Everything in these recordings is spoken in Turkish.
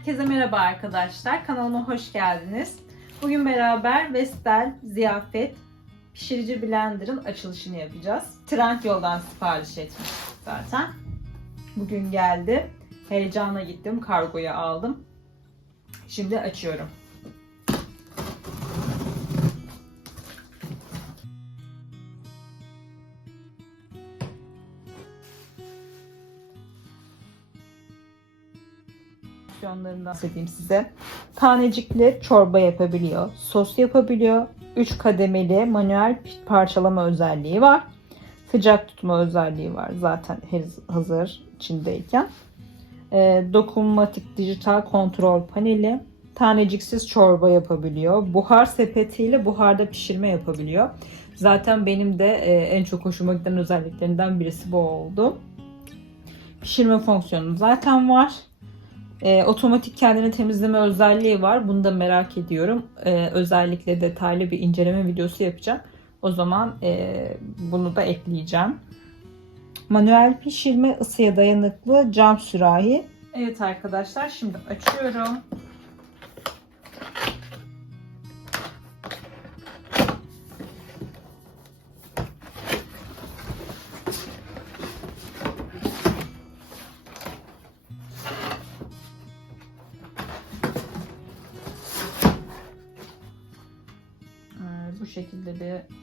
Herkese merhaba arkadaşlar. Kanalıma hoş geldiniz. Bugün beraber Vestel Ziyafet pişirici blenderın açılışını yapacağız. Trendyol'dan sipariş etmiştik zaten. Bugün geldi. Heyecana gittim. Kargoya aldım. Şimdi açıyorum. Opsiyonlarından bahsedeyim size. Tanecikli çorba yapabiliyor, sos yapabiliyor, 3 kademeli manuel parçalama özelliği var. Sıcak tutma özelliği var zaten hazır içindeyken. E, dokunmatik dijital kontrol paneli, taneciksiz çorba yapabiliyor. Buhar sepetiyle buharda pişirme yapabiliyor. Zaten benim de e, en çok hoşuma giden özelliklerinden birisi bu oldu. Pişirme fonksiyonu zaten var. E, otomatik kendini temizleme özelliği var. Bunu da merak ediyorum. E, özellikle detaylı bir inceleme videosu yapacağım. O zaman e, bunu da ekleyeceğim. Manuel pişirme ısıya dayanıklı cam sürahi. Evet arkadaşlar şimdi açıyorum. Şekilde bir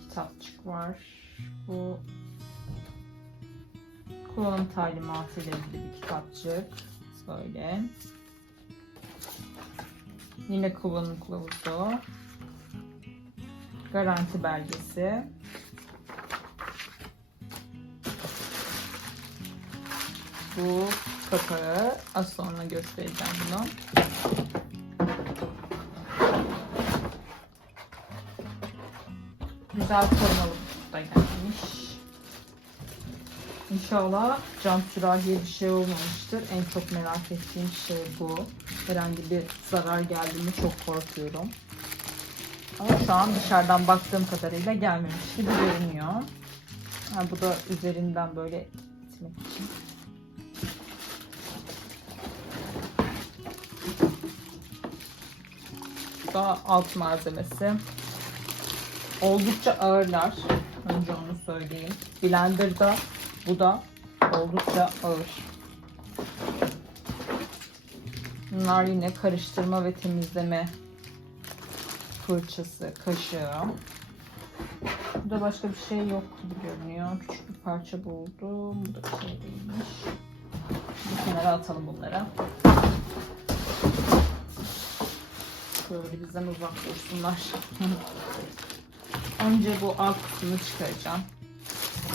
kitapçık var. Bu kullanım talimatı ile ilgili bir kitapçık. Böyle. Yine kullanım kılavuzu. Garanti belgesi. Bu kapağı. Az sonra göstereceğim bunu. Güzel korumalı da gelmiş. İnşallah cam sürahiye bir şey olmamıştır. En çok merak ettiğim şey bu. Herhangi bir zarar geldi mi çok korkuyorum. Ama şu an dışarıdan baktığım kadarıyla gelmemiş gibi görünüyor. Ha, bu da üzerinden böyle itmek için. Bu da alt malzemesi. Oldukça ağırlar. Önce onu söyleyeyim. Blender'da bu da oldukça ağır. Bunlar yine karıştırma ve temizleme fırçası, kaşığı. Burada başka bir şey yok gibi görünüyor. Küçük bir parça buldum. Bu da bir şey değilmiş. Bir kenara atalım bunları. Böyle bizden uzak dursunlar. Önce bu alt kısmını çıkaracağım.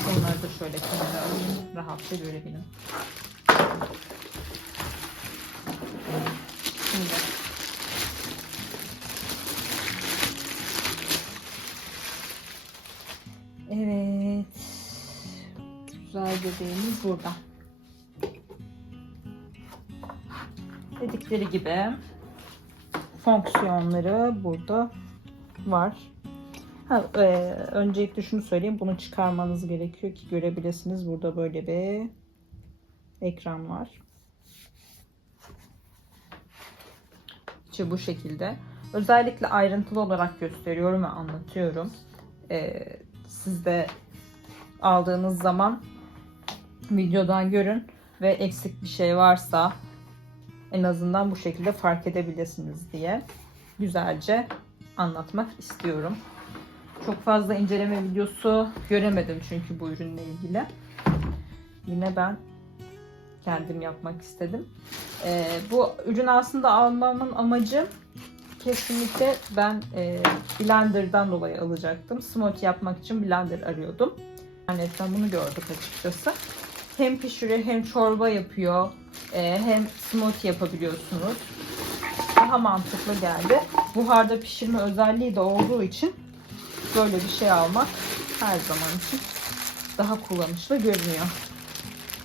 Onları da şöyle kenara alayım. Rahatça görebilin. Şimdi Evet. Güzel bebeğimiz burada. Dedikleri gibi fonksiyonları burada var. Ha, e, öncelikle şunu söyleyeyim. Bunu çıkarmanız gerekiyor ki görebilirsiniz. Burada böyle bir ekran var. İçi bu şekilde. Özellikle ayrıntılı olarak gösteriyorum ve anlatıyorum. E, siz de aldığınız zaman videodan görün ve eksik bir şey varsa en azından bu şekilde fark edebilirsiniz diye güzelce anlatmak istiyorum. Çok fazla inceleme videosu göremedim çünkü bu ürünle ilgili. Yine ben kendim yapmak istedim. Ee, bu ürün aslında almamın amacı kesinlikle ben e, Blender'dan dolayı alacaktım. Smoothie yapmak için Blender arıyordum. İnternetten bunu gördük açıkçası. Hem pişiriyor hem çorba yapıyor. E, hem smoothie yapabiliyorsunuz. Daha mantıklı geldi. Buharda pişirme özelliği de olduğu için böyle bir şey almak her zaman için daha kullanışlı görünüyor.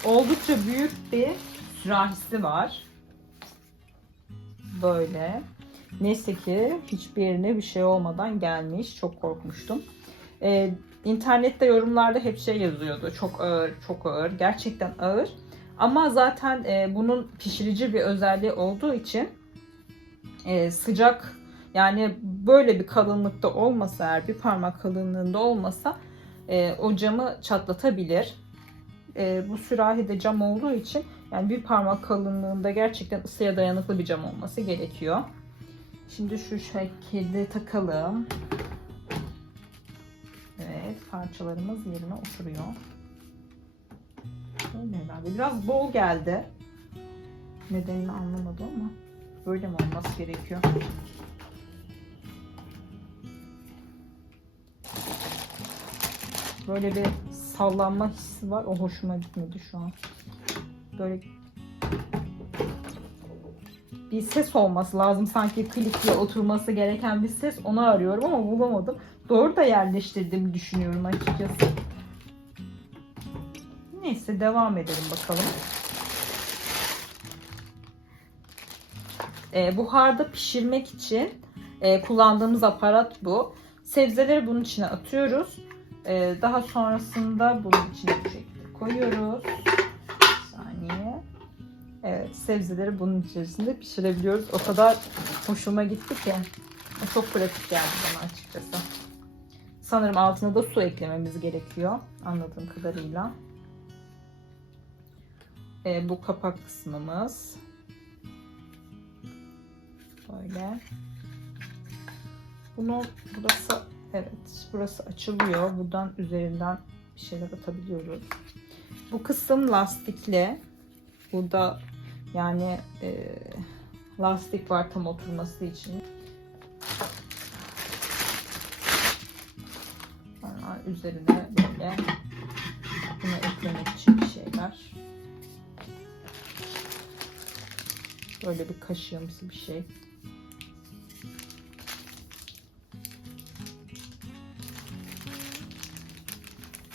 Oldukça büyük bir sürahisi var. Böyle. Neyse ki hiçbirine bir şey olmadan gelmiş. Çok korkmuştum. Ee, internette yorumlarda hep şey yazıyordu. Çok ağır, çok ağır. Gerçekten ağır. Ama zaten e, bunun pişirici bir özelliği olduğu için e, sıcak yani böyle bir kalınlıkta olmasa eğer bir parmak kalınlığında olmasa e, o camı çatlatabilir. E, bu sürahi de cam olduğu için yani bir parmak kalınlığında gerçekten ısıya dayanıklı bir cam olması gerekiyor. Şimdi şu şekilde takalım. Evet parçalarımız yerine oturuyor. Böyle herhalde. Biraz bol geldi. Nedenini anlamadım ama böyle mi olması gerekiyor? Böyle bir sallanma hissi var. O hoşuma gitmedi şu an. Böyle bir ses olması lazım. Sanki klik diye oturması gereken bir ses. Onu arıyorum ama bulamadım. Doğru da yerleştirdiğimi düşünüyorum açıkçası. Neyse devam edelim bakalım. Ee, buharda pişirmek için e, kullandığımız aparat bu. Sebzeleri bunun içine atıyoruz. Ee, daha sonrasında bunun içine bu şekilde koyuyoruz. Bir saniye. Evet sebzeleri bunun içerisinde pişirebiliyoruz. O kadar hoşuma gitti ki. Çok pratik geldi bana açıkçası. Sanırım altına da su eklememiz gerekiyor. Anladığım kadarıyla. Ee, bu kapak kısmımız. Böyle. Bunu burası evet burası açılıyor. Buradan üzerinden bir şeyler atabiliyoruz. Bu kısım lastikli. Burada yani e, lastik var tam oturması için. Sonra üzerine böyle bunu eklemek için bir şeyler. Böyle bir kaşığımsı bir şey.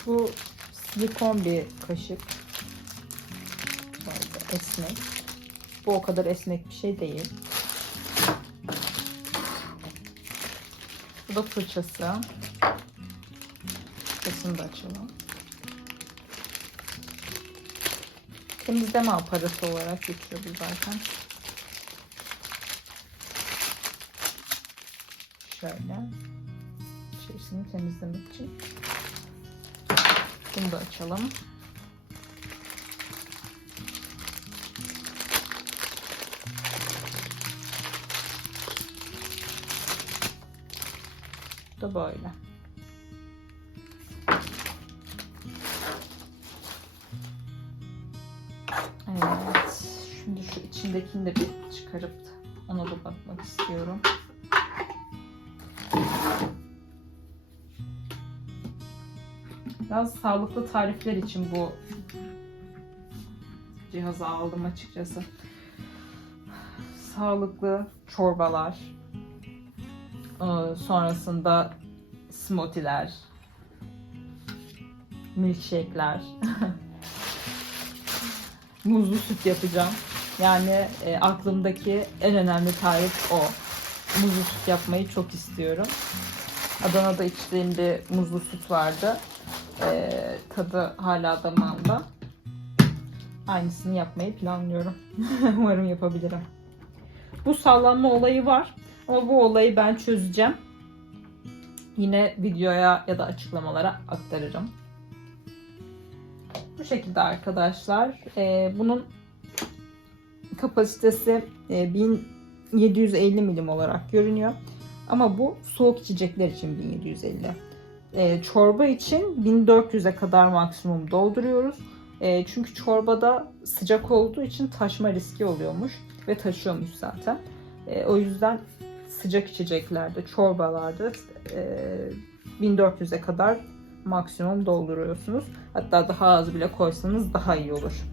Bu silikon bir kaşık. Böyle esnek. Bu o kadar esnek bir şey değil. Bu da fırçası. Fırçasını da açalım. Temizleme aparatı olarak geçiyor bu zaten. Şöyle. İçerisini temizlemek için. Bunu da açalım. Da böyle. Evet. Şimdi şu içindekini de bir çıkarıp ona da bakmak istiyorum. Biraz sağlıklı tarifler için bu cihazı aldım açıkçası. Sağlıklı çorbalar, ee, sonrasında smoothie'ler, milkshake'ler, muzlu süt yapacağım. Yani e, aklımdaki en önemli tarif o. Muzlu süt yapmayı çok istiyorum. Adana'da içtiğim bir muzlu süt vardı. E, tadı hala damağımda. Aynısını yapmayı planlıyorum. Umarım yapabilirim. Bu sallanma olayı var. Ama bu olayı ben çözeceğim. Yine videoya ya da açıklamalara aktarırım. Bu şekilde arkadaşlar. Ee, bunun kapasitesi e, 1750 milim olarak görünüyor. Ama bu soğuk içecekler için 1750. Ee, çorba için 1400'e kadar maksimum dolduruyoruz. Ee, çünkü çorbada sıcak olduğu için taşma riski oluyormuş ve taşıyormuş zaten. Ee, o yüzden sıcak içeceklerde, çorbalarda e, 1400'e kadar maksimum dolduruyorsunuz. Hatta daha az bile koysanız daha iyi olur.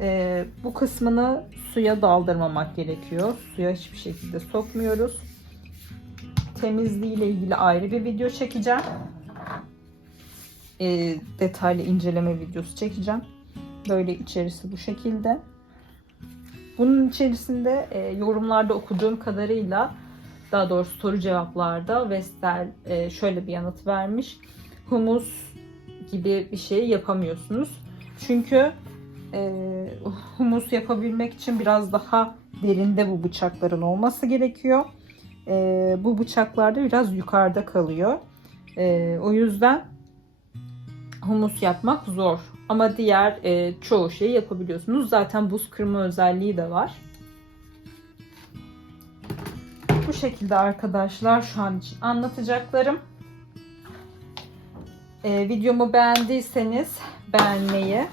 E, bu kısmını suya daldırmamak gerekiyor. Suya hiçbir şekilde sokmuyoruz. Temizliği ile ilgili ayrı bir video çekeceğim. E, detaylı inceleme videosu çekeceğim. Böyle içerisi bu şekilde. Bunun içerisinde e, yorumlarda okuduğum kadarıyla daha doğrusu soru cevaplarda Vestel e, şöyle bir yanıt vermiş. Humus gibi bir şey yapamıyorsunuz. Çünkü e, humus yapabilmek için biraz daha derinde bu bıçakların olması gerekiyor. E, bu bıçaklarda biraz yukarıda kalıyor. E, o yüzden humus yapmak zor. Ama diğer e, çoğu şeyi yapabiliyorsunuz. Zaten buz kırma özelliği de var. Bu şekilde arkadaşlar şu an için anlatacaklarım. E, videomu beğendiyseniz beğenmeyi,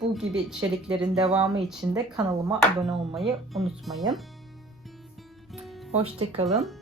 bu gibi içeriklerin devamı için de kanalıma abone olmayı unutmayın. Hoşçakalın.